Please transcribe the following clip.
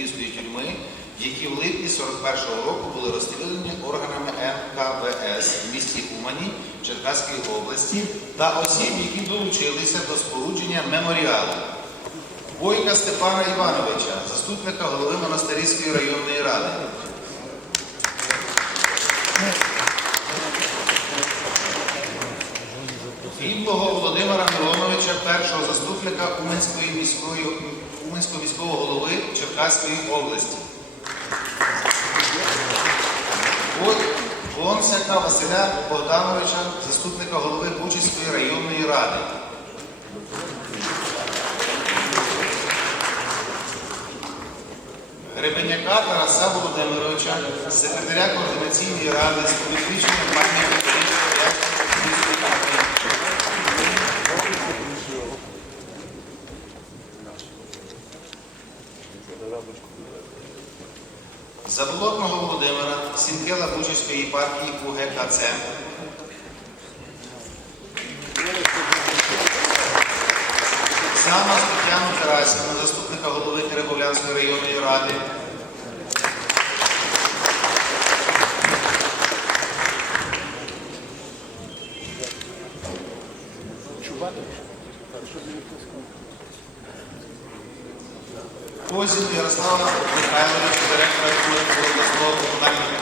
Франківської тюрми, які в липні 41-го року були розстріляні органами НКВС в місті Умані Черкаської області та осіб, які долучилися до спорудження меморіалу. Бойка Степана Івановича, заступника голови Монастирської районної ради. Фінлого Володимира Мироновича, першого заступника Уманської міської, міського голови Черкаської області. Гонсяка Василя Богдановича, заступника голови Бучицької районної ради. Гребеняка Тараса Володимировича, секретаря координаційної ради з політичним пам'яті Заболотного Володимира, Сінкела Бучицької партії УГКЦ. Сама Тетяну Тарасівну, заступника голови Теребовлянської районної ради. Козін Ярослава Михайловича, директора культури та комунального